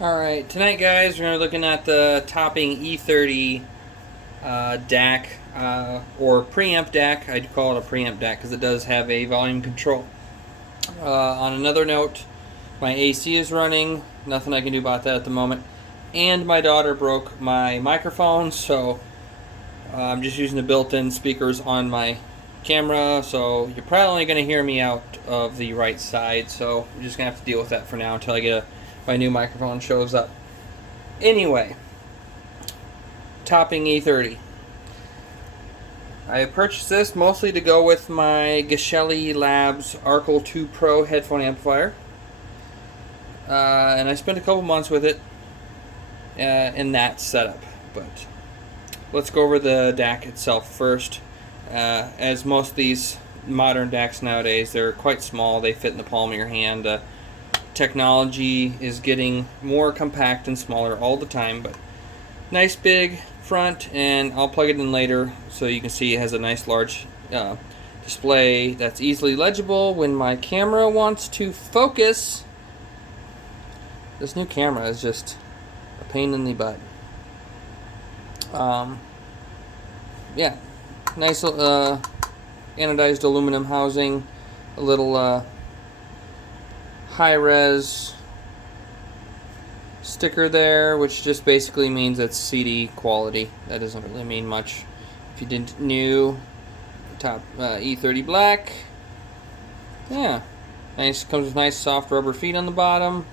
Alright, tonight guys, we're going to be looking at the topping E30 DAC, or preamp DAC. I'd call it a preamp DAC because it does have a volume control. On another note, my AC is running, nothing I can do about that at the moment, and my daughter broke my microphone, so I'm just using the built-in speakers on my camera, so you're probably only going to hear me out of the right side, so we're just going to have to deal with that for now until I get my new microphone shows up. Anyway, topping E30. I purchased this mostly to go with my Geshelli Labs Arcal 2 Pro headphone amplifier. And I spent a couple months with it in that setup. But let's go over the DAC itself first. As most of these modern DACs nowadays, they're quite small. They fit in the palm of your hand. Technology is getting more compact and smaller all the time, but nice big front, and I'll plug it in later so you can see it has a nice large display that's easily legible when my camera wants to focus. This new camera is just a pain in the butt. Yeah, nice anodized aluminum housing, a little high-res sticker there, which just basically means it's CD quality. That doesn't really mean much. If you didn't know, top E30 black. Yeah, nice. Comes with nice soft rubber feet on the bottom.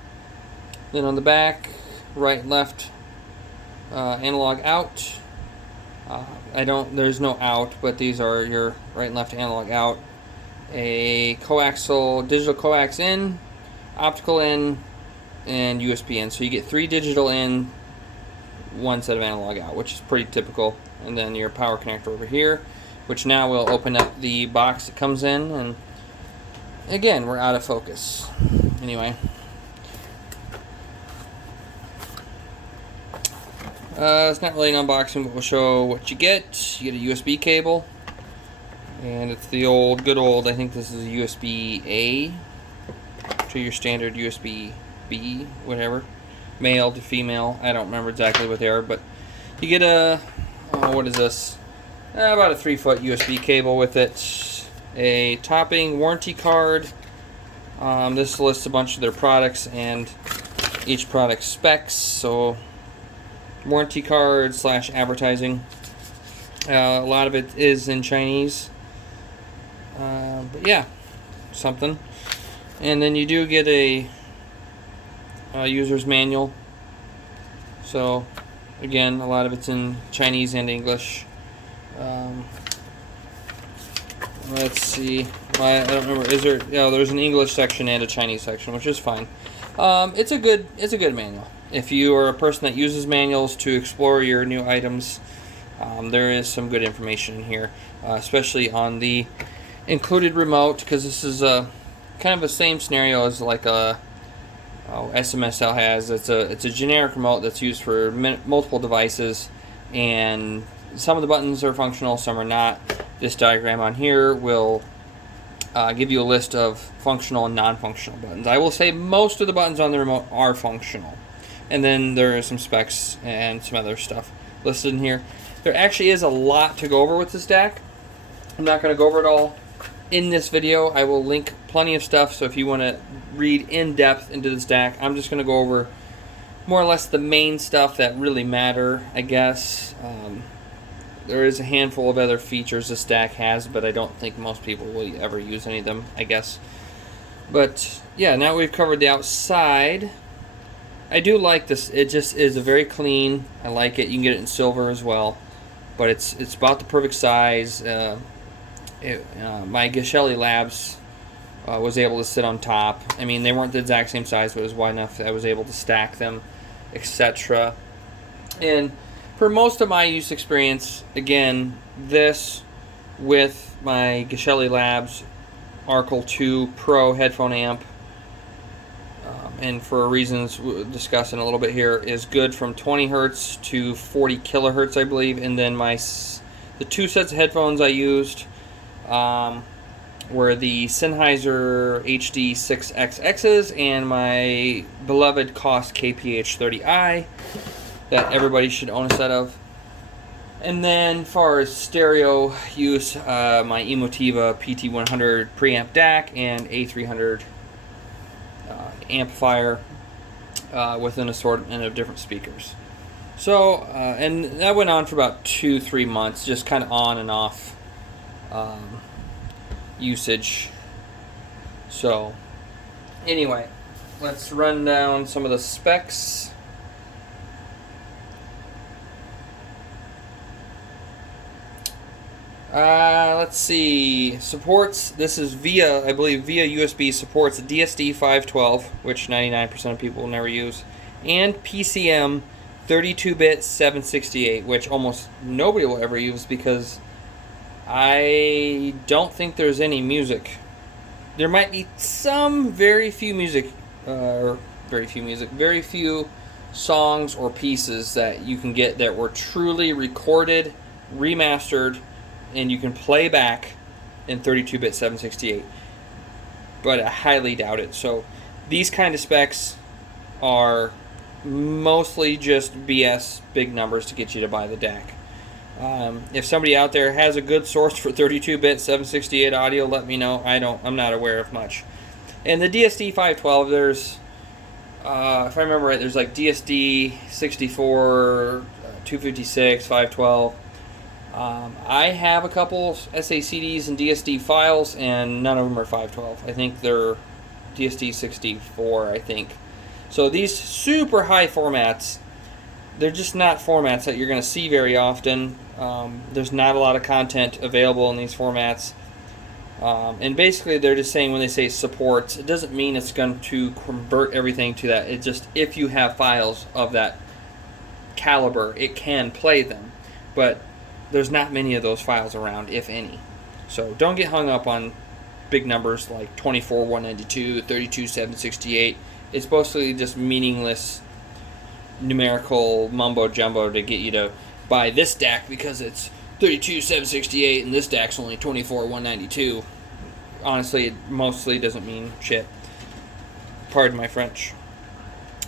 Then on the back, right, left, analog out. There's no out, but these are your right and left analog out. A coaxial, digital coax in, optical in, and USB in. So you get 3 digital in, 1 set of analog out, which is pretty typical. And then your power connector over here, which now will open up the box it comes in. And again, we're out of focus. Anyway. It's not really an unboxing, but we'll show what you get. You get a USB cable. And it's the old, good old, I think this is a USB-A to your standard USB-B, whatever. Male to female. I don't remember exactly what they are, but you get a, what is this? About a 3-foot USB cable with it. A topping warranty card. This lists a bunch of their products and each product specs. So, warranty card / advertising. A lot of it is in Chinese. But yeah, something. And then you do get a user's manual. So again, a lot of it's in Chinese and English. Let's see. I don't remember. Is there? Yeah, there's an English section and a Chinese section, which is fine. It's a good manual. If you are a person that uses manuals to explore your new items, there is some good information in here, especially on the included remote, because this is kind of the same scenario as like a SMSL has. It's a generic remote that's used for multiple devices, and some of the buttons are functional, some are not. This diagram on here will give you a list of functional and non-functional buttons. I will say most of the buttons on the remote are functional, and then there are some specs and some other stuff listed in here. There actually is a lot to go over with this DAC. I'm not going to go over it all in this video. I will link plenty of stuff, so if you want to read in depth into this DAC, I'm just going to go over more or less the main stuff that really matter, I guess. There is a handful of other features this DAC has, but I don't think most people will ever use any of them, I guess. But yeah, now we've covered the outside. I do like this. It just is a very clean. I like it. You can get it in silver as well, but it's about the perfect size. My Geshelli Labs was able to sit on top. I mean, they weren't the exact same size, but it was wide enough that I was able to stack them, etc. And for most of my use experience, again, this with my Geshelli Labs Arcal 2 Pro headphone amp, and for reasons we'll discuss in a little bit here, is good from 20 hertz to 40 kilohertz, I believe. And then the 2 sets of headphones I used, were the Sennheiser HD6XXs and my beloved Koss KPH30i that everybody should own a set of. And then, as far as stereo use, my Emotiva PT100 preamp DAC and A300 amplifier with an assortment of different speakers. So, and that went on for about 2-3 months, just kind of on and off usage. So, anyway, let's run down some of the specs. Let's see. Supports, this is via, I believe, via USB, supports DSD 512, which 99% of people will never use, and PCM 32-bit 768, which almost nobody will ever use because I don't think there's any music. There might be some very few songs or pieces that you can get that were truly recorded, remastered, and you can play back in 32-bit 768. But I highly doubt it. So these kind of specs are mostly just BS, big numbers to get you to buy the DAC. If somebody out there has a good source for 32-bit 768 audio, let me know. I'm not aware of much. And the DSD 512, there's, if I remember right, there's like DSD 64, 256, 512. I have a couple SACDs and DSD files, and none of them are 512. I think they're DSD 64, I think. So these super high formats, they're just not formats that you're going to see very often. There's not a lot of content available in these formats. And basically they're just saying when they say supports, it doesn't mean it's going to convert everything to that. It's just if you have files of that caliber, it can play them. But there's not many of those files around, if any. So don't get hung up on big numbers like 24 192, 32 768. It's mostly just meaningless numerical mumbo jumbo to get you to buy this DAC because it's 32 768 and this DAC's only 24 192. Honestly, it mostly doesn't mean shit. Pardon my French.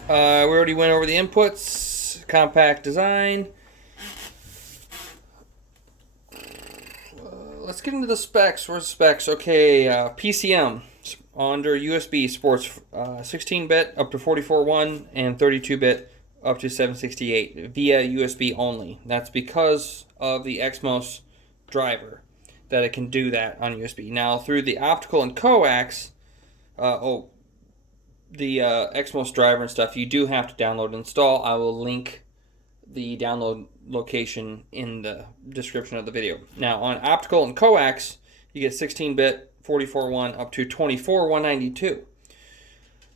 We already went over the inputs, compact design. Let's get into the specs. Where's the specs? Okay, PCM under USB supports 16-bit up to 44.1 and 32-bit up to 768 via USB only. That's because of the XMOS driver that it can do that on USB. Now through the optical and coax, the XMOS driver and stuff, you do have to download and install. I will link the download location in the description of the video. Now on optical and coax, you get 16-bit 44.1 up to 24 192.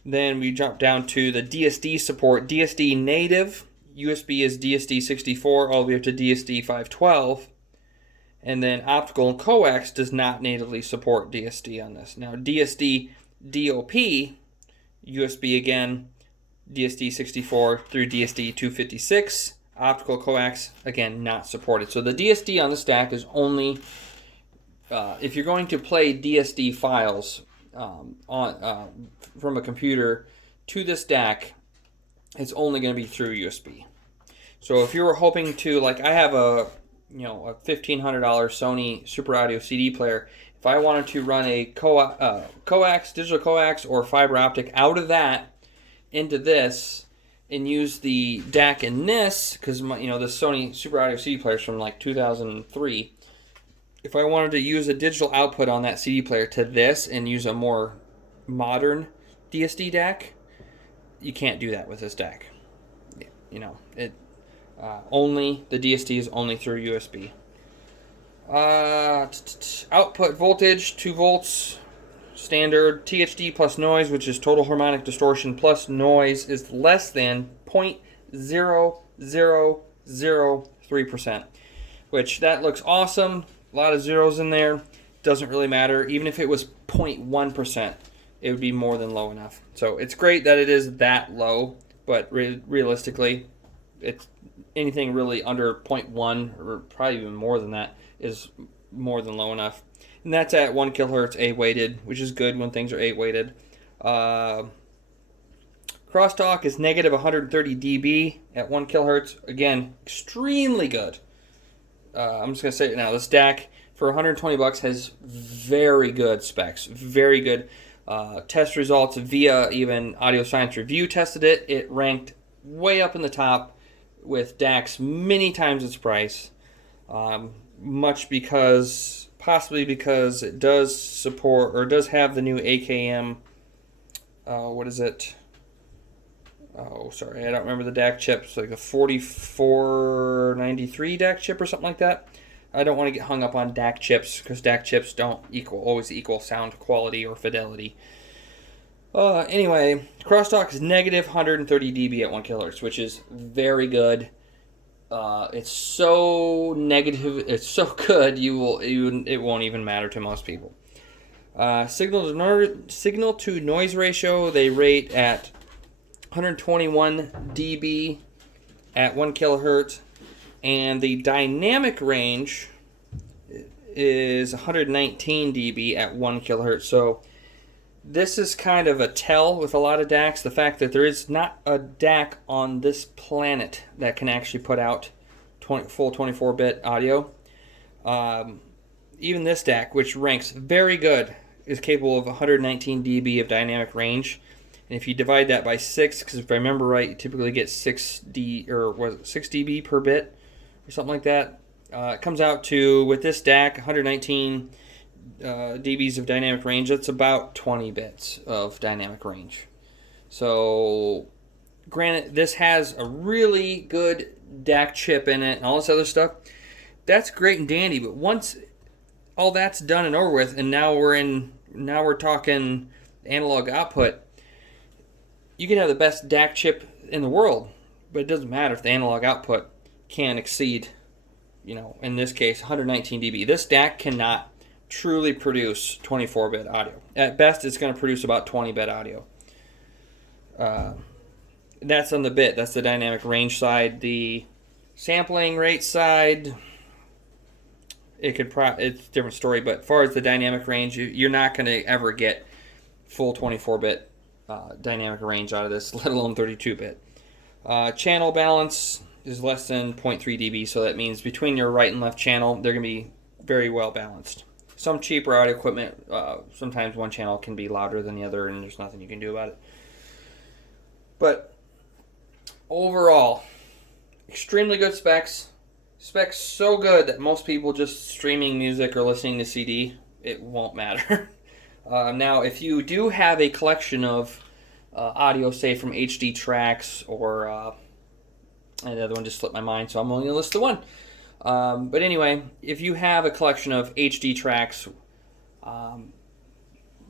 Then we jump down to the DSD support. DSD native, USB is DSD 64 all the way up to DSD 512. And then optical and coax does not natively support DSD on this. Now DSD DOP, USB again, DSD 64 through DSD 256. Optical coax, again, not supported. So the DSD on the stack is only, if you're going to play DSD files from a computer to this DAC, it's only going to be through USB. So if you were hoping to, like I have a $1,500 Sony Super Audio CD player, if I wanted to run a coax, digital coax, or fiber optic out of that into this, and use the DAC in this, because this Sony Super Audio CD player is from like 2003. If I wanted to use a digital output on that CD player to this and use a more modern DSD DAC, you can't do that with this DAC. Only the DSD is only through USB. Output voltage 2 volts. Standard THD plus noise, which is total harmonic distortion plus noise, is less than 0.0003%, which that looks awesome. A lot of zeros in there. Doesn't really matter. Even if it was 0.1%, it would be more than low enough. So it's great that it is that low, but realistically, it's anything really under 0.1 or probably even more than that is more than low enough. And that's at 1 kilohertz A-weighted, which is good when things are A-weighted. Crosstalk is negative 130 dB at 1 kilohertz. Again, extremely good. I'm just going to say it now. This DAC for 120 bucks has very good specs. Very good test results via even Audio Science Review tested it. It ranked way up in the top with DACs many times its price. Possibly because it does support, or does have the new AKM, what is it? Oh, sorry, I don't remember the DAC chips, like the 4493 DAC chip or something like that. I don't want to get hung up on DAC chips, because DAC chips don't always equal sound quality or fidelity. Anyway, crosstalk is negative 130 dB at 1 kilohertz, which is very good. It's so negative, it's so good, it won't even matter to most people. Signal to noise ratio, they rate at 121 dB at 1 kilohertz, and the dynamic range is 119 dB at 1 kilohertz. So this is kind of a tell with a lot of DACs, the fact that there is not a DAC on this planet that can actually put out full 24-bit audio. Even this DAC, which ranks very good, is capable of 119 dB of dynamic range. And if you divide that by 6, because if I remember right, you typically get 6 dB per bit or something like that. It comes out to, with this DAC, 119 dBs of dynamic range. That's about 20 bits of dynamic range. So, granted, this has a really good DAC chip in it and all this other stuff. That's great and dandy, but once all that's done and over with, and now we're talking analog output, you could have the best DAC chip in the world, but it doesn't matter if the analog output can exceed, in this case, 119 dB. This DAC cannot truly produce 24-bit audio. At best, it's going to produce about 20-bit audio. That's on the bit. That's the dynamic range side. The sampling rate side, it's a different story, but as far as the dynamic range, you're not going to ever get full 24-bit dynamic range out of this, let alone 32-bit. Channel balance is less than 0.3 dB, so that means between your right and left channel, they're going to be very well balanced. Some cheaper audio equipment, sometimes one channel can be louder than the other, and there's nothing you can do about it. But overall, extremely good specs. Specs so good that most people just streaming music or listening to CD, it won't matter. Now, if you do have a collection of audio, say from HD tracks, or and the other one just slipped my mind, so I'm only going to list the one. But anyway, if you have a collection of HD tracks,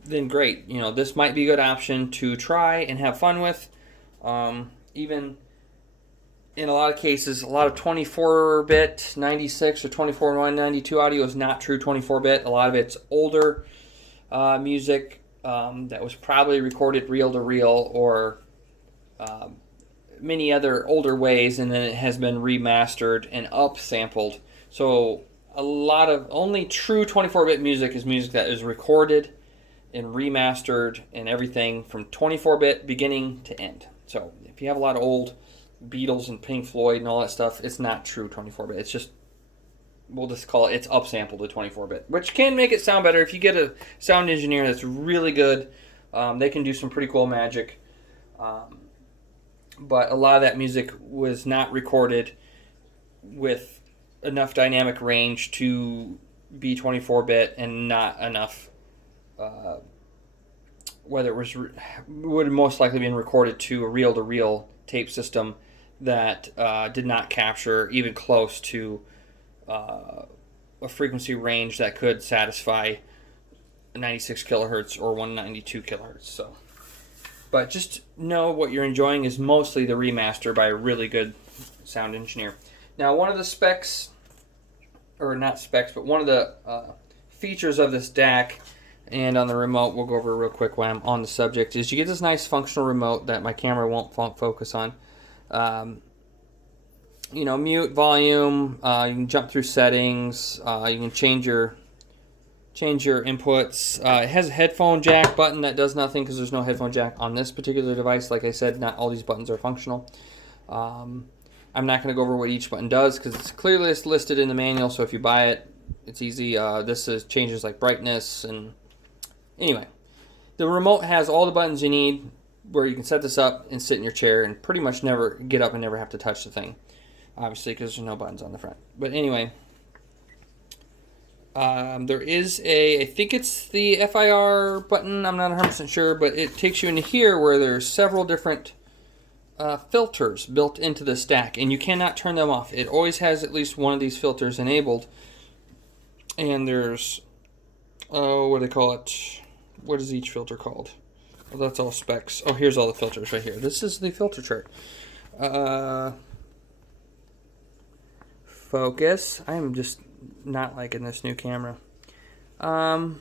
then great. This might be a good option to try and have fun with. Even in a lot of cases, a lot of 24-bit 96 or 24/192 audio is not true 24-bit. A lot of it's older music that was probably recorded reel-to-reel or many other older ways, and then it has been remastered and upsampled. So a lot of only true 24-bit music is music that is recorded and remastered and everything from 24-bit beginning to end. So if you have a lot of old Beatles and Pink Floyd and all that stuff, it's not true 24-bit. It's just, we'll just call it, it's upsampled to 24-bit, which can make it sound better. If you get a sound engineer that's really good, they can do some pretty cool magic. But a lot of that music was not recorded with enough dynamic range to be 24-bit and not enough, whether it was would have most likely been recorded to a reel-to-reel tape system that did not capture even close to a frequency range that could satisfy 96 kilohertz or 192 kilohertz. So, but just know what you're enjoying is mostly the remaster by a really good sound engineer. Now, one of the specs, or not specs, but one of the features of this DAC, and on the remote, we'll go over real quick while I'm on the subject, is you get this nice functional remote that my camera won't focus on. Mute, volume, you can jump through settings, you can change your change your inputs. It has a headphone jack button that does nothing because there's no headphone jack on this particular device. Like I said, not all these buttons are functional. I'm not going to go over what each button does because it's clearly listed in the manual, so if you buy it, it's easy. This changes like brightness and... Anyway, the remote has all the buttons you need where you can set this up and sit in your chair and pretty much never get up and never have to touch the thing. Obviously, because there's no buttons on the front. But anyway, there is I think it's the FIR button, I'm not 100% sure, but it takes you into here where there's several different filters built into the stack, and you cannot turn them off. It always has at least one of these filters enabled. And there's, what do they call it? What is each filter called? Well, that's all specs. Oh, here's all the filters right here. This is the filter chart. Focus. I am just not liking this new camera. Bench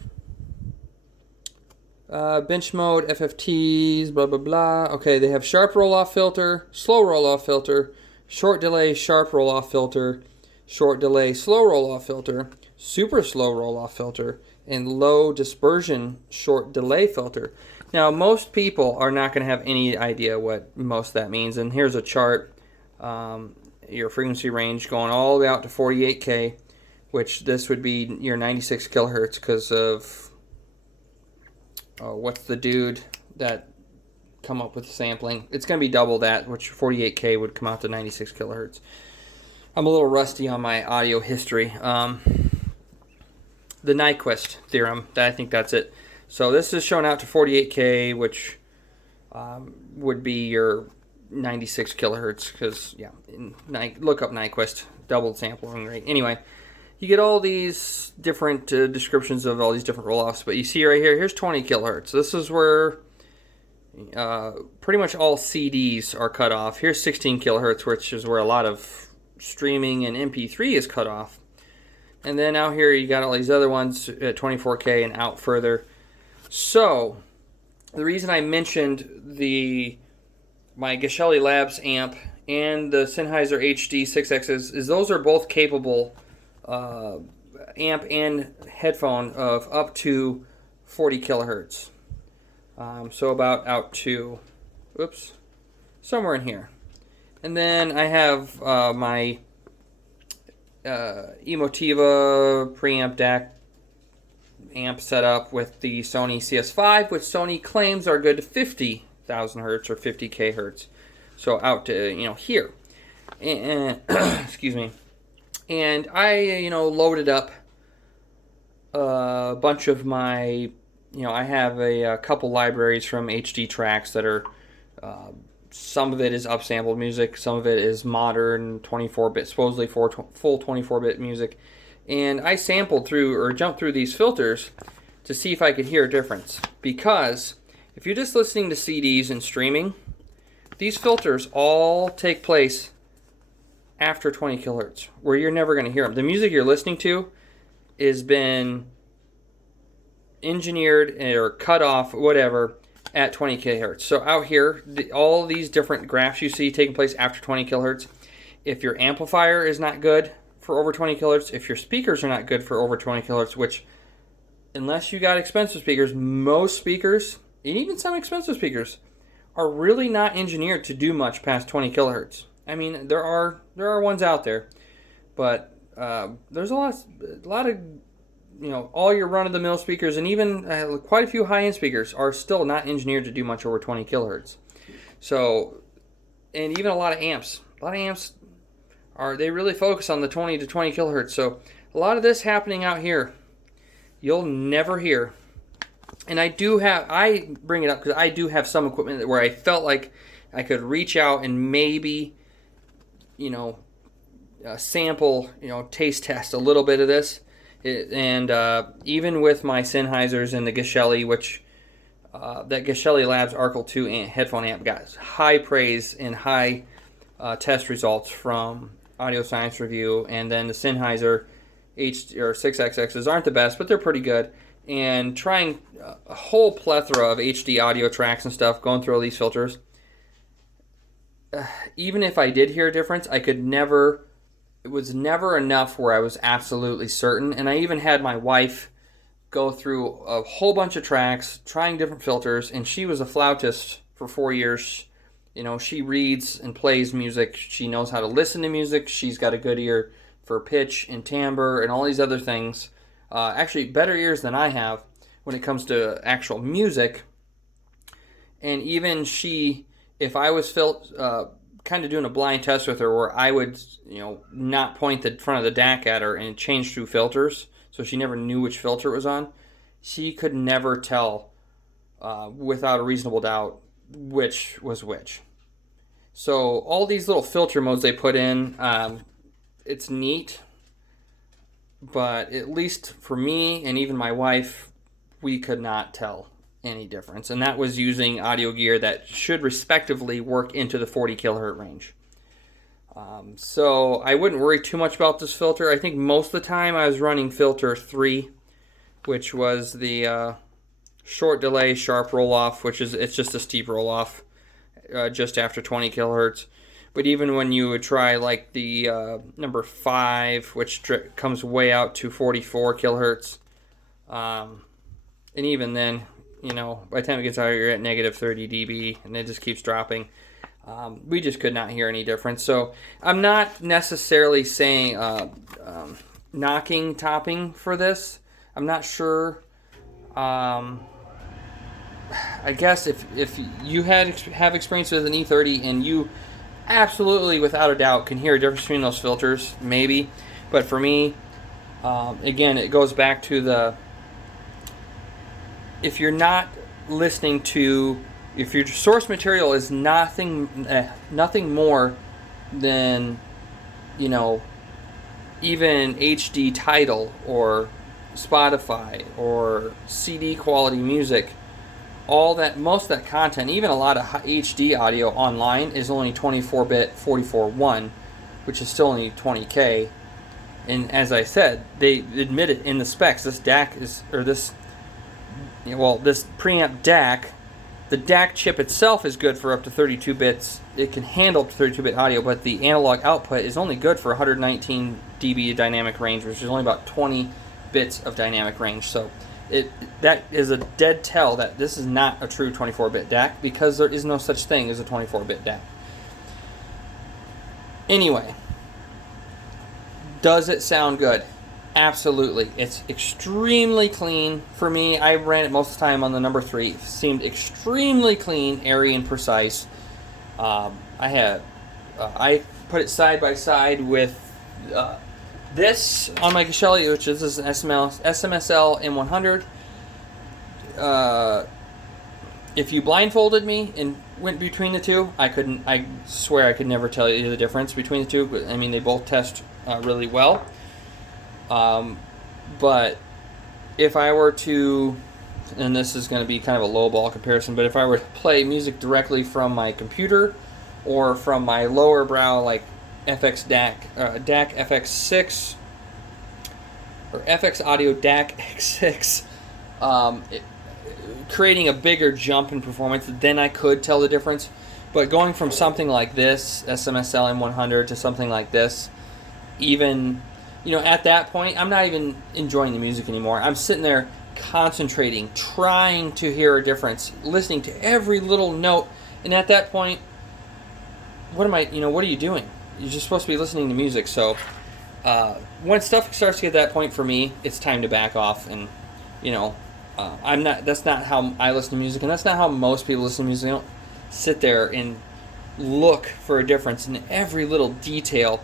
mode, FFTs, blah, blah, blah. Okay, they have sharp roll-off filter, slow roll-off filter, short delay, sharp roll-off filter, short delay, slow roll-off filter, super slow roll-off filter, and low dispersion short delay filter. Now, most people are not going to have any idea what most of that means, and here's a chart. Your frequency range going all the way out to 48K, which this would be your 96 kilohertz because of what's the dude that come up with the sampling? It's going to be double that, which 48K would come out to 96 kilohertz. I'm a little rusty on my audio history. The Nyquist theorem, I think that's it. So this is shown out to 48K, which would be your 96 kilohertz, because, yeah, look up Nyquist, double sampling rate. Anyway, you get all these different descriptions of all these different roll-offs, but you see right here, here's 20 kilohertz. This is where pretty much all CDs are cut off. Here's 16 kilohertz, which is where a lot of streaming and MP3 is cut off. And then out here you got all these other ones at 24K and out further. So the reason I mentioned my Geshelli Labs amp and the Sennheiser HD 6Xs is those are both capable amp and headphone of up to 40 kilohertz. So about out to, somewhere in here. And then I have my Emotiva Preamp DAC amp set up with the Sony CS5, which Sony claims are good to 50,000 hertz or 50K hertz. So out to, here. And, excuse me. And I, loaded up a bunch of my, I have a couple libraries from HD Tracks that are, some of it is upsampled music, some of it is modern 24-bit, supposedly full 24-bit music. And I sampled through, or jumped through these filters to see if I could hear a difference. Because if you're just listening to CDs and streaming, these filters all take place after 20 kilohertz, where you're never going to hear them. The music you're listening to has been engineered or cut off, whatever, at 20 kilohertz. So out here, all these different graphs you see taking place after 20 kilohertz, if your amplifier is not good for over 20 kilohertz, if your speakers are not good for over 20 kilohertz, which, unless you got expensive speakers, most speakers, and even some expensive speakers, are really not engineered to do much past 20 kilohertz. I mean, there are ones out there, but there's a lot of all your run-of-the-mill speakers, and even quite a few high-end speakers are still not engineered to do much over 20 kilohertz. So, and even a lot of amps they really focus on the 20 to 20 kilohertz. So a lot of this happening out here, you'll never hear. And I bring it up because I do have some equipment where I felt like I could reach out and maybe, sample, taste test a little bit of this. Even with my Sennheisers and the Geshelli, which that Geshelli Labs Arcal 2 headphone amp got high praise and high test results from Audio Science Review, and then the Sennheiser or 6XXs aren't the best, but they're pretty good. And trying a whole plethora of HD audio tracks and stuff, going through all these filters, even if I did hear a difference, it was never enough where I was absolutely certain. And I even had my wife go through a whole bunch of tracks, trying different filters, and she was a flautist for 4 years. You know, she reads and plays music. She knows how to listen to music. She's got a good ear for pitch and timbre and all these other things. Actually, better ears than I have when it comes to actual music. And even she, if I was kind of doing a blind test with her where I would, not point the front of the DAC at her and change through filters, so she never knew which filter it was on, she could never tell without a reasonable doubt which was which. So all these little filter modes they put in, it's neat, but at least for me and even my wife, we could not tell any difference, and that was using audio gear that should respectively work into the 40 kilohertz range. So I wouldn't worry too much about this filter. I think most of the time I was running filter 3, which was the short delay sharp roll off, it's just a steep roll off just after 20 kilohertz. But even when you would try like the number 5, which comes way out to 44 kilohertz, and even then, by the time it gets out, you're at negative 30 dB, and it just keeps dropping. We just could not hear any difference. So I'm not necessarily saying knocking topping for this. I'm not sure. I guess if you have experience with an E30 and you absolutely, without a doubt, can hear a difference between those filters, maybe. But for me, again, it goes back to if you're not listening to, if your source material is nothing more than, even HD Tidal or Spotify or CD quality music, most of that content, even a lot of HD audio online, is only 24-bit 44.1, which is still only 20K. And as I said, they admit it in the specs. This DAC this preamp DAC, the DAC chip itself is good for up to 32 bits. It can handle up to 32-bit audio, but the analog output is only good for 119 dB dynamic range, which is only about 20 bits of dynamic range. So that is a dead tell that this is not a true 24-bit DAC, because there is no such thing as a 24-bit DAC. Anyway, does it sound good? Absolutely. It's extremely clean. For me, I ran it most of the time on the number 3. It seemed extremely clean, airy, and precise. I put it side by side with this on my Shelly, which is an SMSL M100. If you blindfolded me and went between the two, I swear I could never tell you the difference between the two. But I mean, they both test really well. But if I were to, and this is going to be kind of a lowball comparison, but if I were to play music directly from my computer or from my lower brow, like FX DAC, DAC FX6 or FX Audio DAC X6, creating a bigger jump in performance, then I could tell the difference. But going from something like this, SMSL M100, to something like this, even, at that point, I'm not even enjoying the music anymore. I'm sitting there concentrating, trying to hear a difference, listening to every little note. And at that point, what are you doing? You're just supposed to be listening to music. So when stuff starts to get to that point for me, it's time to back off. And, that's not how I listen to music, and that's not how most people listen to music. They don't sit there and look for a difference in every little detail.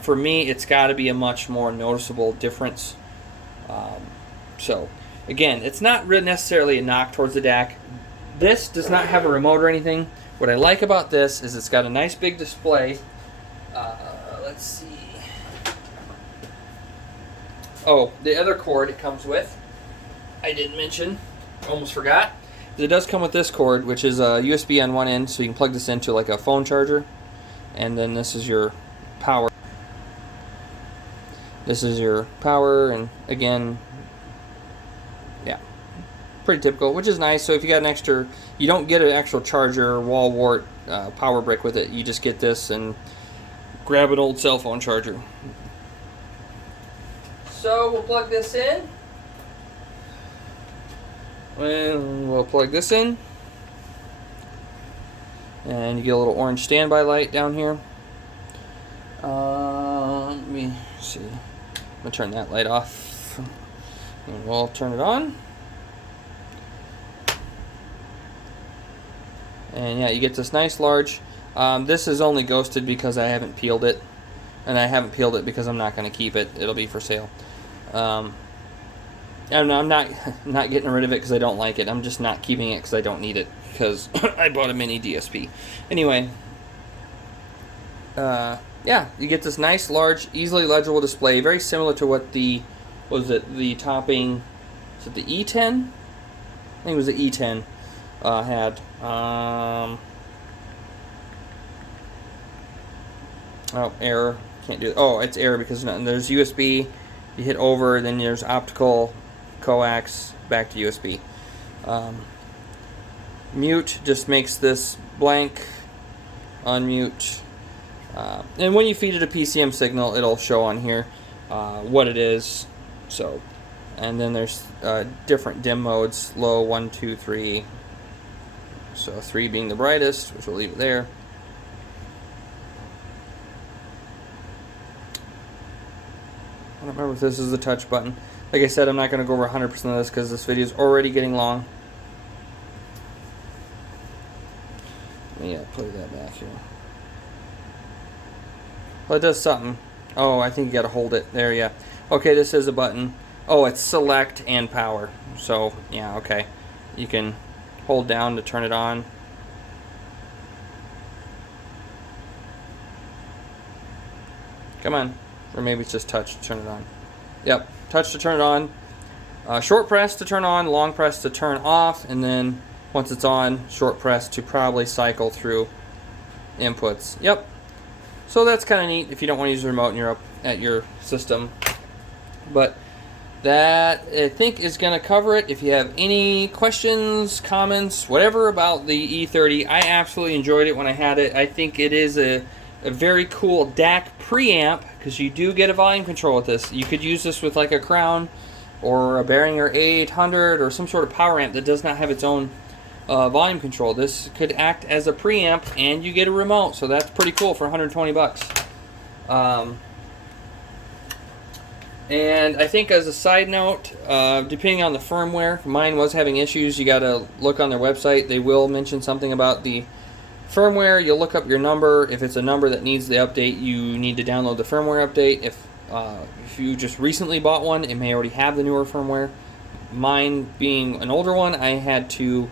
For me, it's got to be a much more noticeable difference. So, again, it's not really necessarily a knock towards the DAC. This does not have a remote or anything. What I like about this is it's got a nice big display. Let's see. Oh, the other cord it comes with, I didn't mention, almost forgot. It does come with this cord, which is a USB on one end, so you can plug this into like a phone charger. And then this is your power. This is your power, and again, yeah, pretty typical, which is nice. So if you got an extra, you don't get an actual charger, wall wart, power brick with it. You just get this and grab an old cell phone charger. So we'll plug this in. And we'll plug this in. And you get a little orange standby light down here. Let me see. I'm going to turn that light off. And we'll turn it on. And yeah, you get this nice large. This is only ghosted because I haven't peeled it. And I haven't peeled it because I'm not going to keep it. It'll be for sale. And I'm not getting rid of it because I don't like it. I'm just not keeping it because I don't need it. Because I bought a mini DSP. Anyway. Yeah, you get this nice, large, easily legible display. Very similar to what the topping, is it the E10? I think it was the E10 had. Oh, error. Can't do it. Oh, it's error because there's USB. You hit over, then there's optical, coax, back to USB. Mute just makes this blank. Unmute. And when you feed it a PCM signal, it'll show on here what it is. So, and then there's different dim modes: low, 1, 2, 3. So 3 being the brightest, which we'll leave it there. I don't remember if this is the touch button. Like I said, I'm not going to go over 100% of this because this video is already getting long. Yeah, play that back here. Well, it does something. Oh, I think you got to hold it. There, yeah. Okay, this is a button. Oh, it's select and power. So, yeah, okay. You can hold down to turn it on. Come on. Or maybe it's just touch to turn it on. Yep, touch to turn it on. Short press to turn on, long press to turn off, and then once it's on, short press to probably cycle through inputs. Yep. So that's kind of neat if you don't want to use the remote and you're up at your system. But that, I think, is going to cover it. If you have any questions, comments, whatever about the E30, I absolutely enjoyed it when I had it. I think it is a very cool DAC preamp because you do get a volume control with this. You could use this with like a Crown or a Behringer A800 or some sort of power amp that does not have its own volume control. This could act as a preamp and you get a remote, so that's pretty cool for 120 bucks. And I think as a side note, depending on the firmware, mine was having issues. You got to look on their website. They will mention something about the firmware. You'll look up your number. If it's a number that needs the update, you need to download the firmware update. If you just recently bought one, it may already have the newer firmware. Mine being an older one, I had to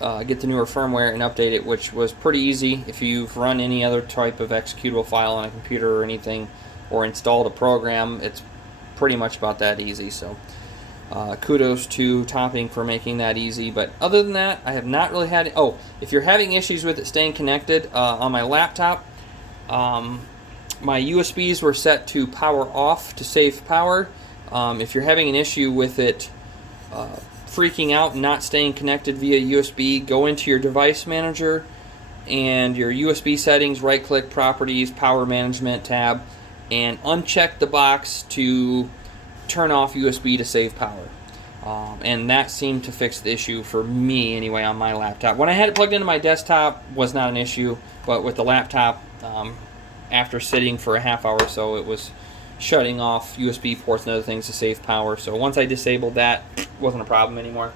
get the newer firmware and update it, which was pretty easy. If you've run any other type of executable file on a computer or anything, or installed a program, it's pretty much about that easy. So kudos to Topping for making that easy. But other than that, I have not really had... Oh, if you're having issues with it staying connected, on my laptop, my USBs were set to power off to save power. If you're having an issue with it freaking out and not staying connected via USB, go into your device manager and your USB settings, right click properties, power management tab, and uncheck the box to turn off USB to save power. And that seemed to fix the issue for me anyway on my laptop. When I had it plugged into my desktop, was not an issue, but with the laptop, after sitting for a half hour or so, it was shutting off USB ports and other things to save power. So once I disabled that, it wasn't a problem anymore.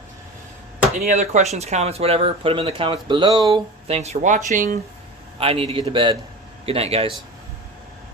Any other questions, comments, whatever, put them in the comments below. Thanks for watching. I need to get to bed. Good night, guys.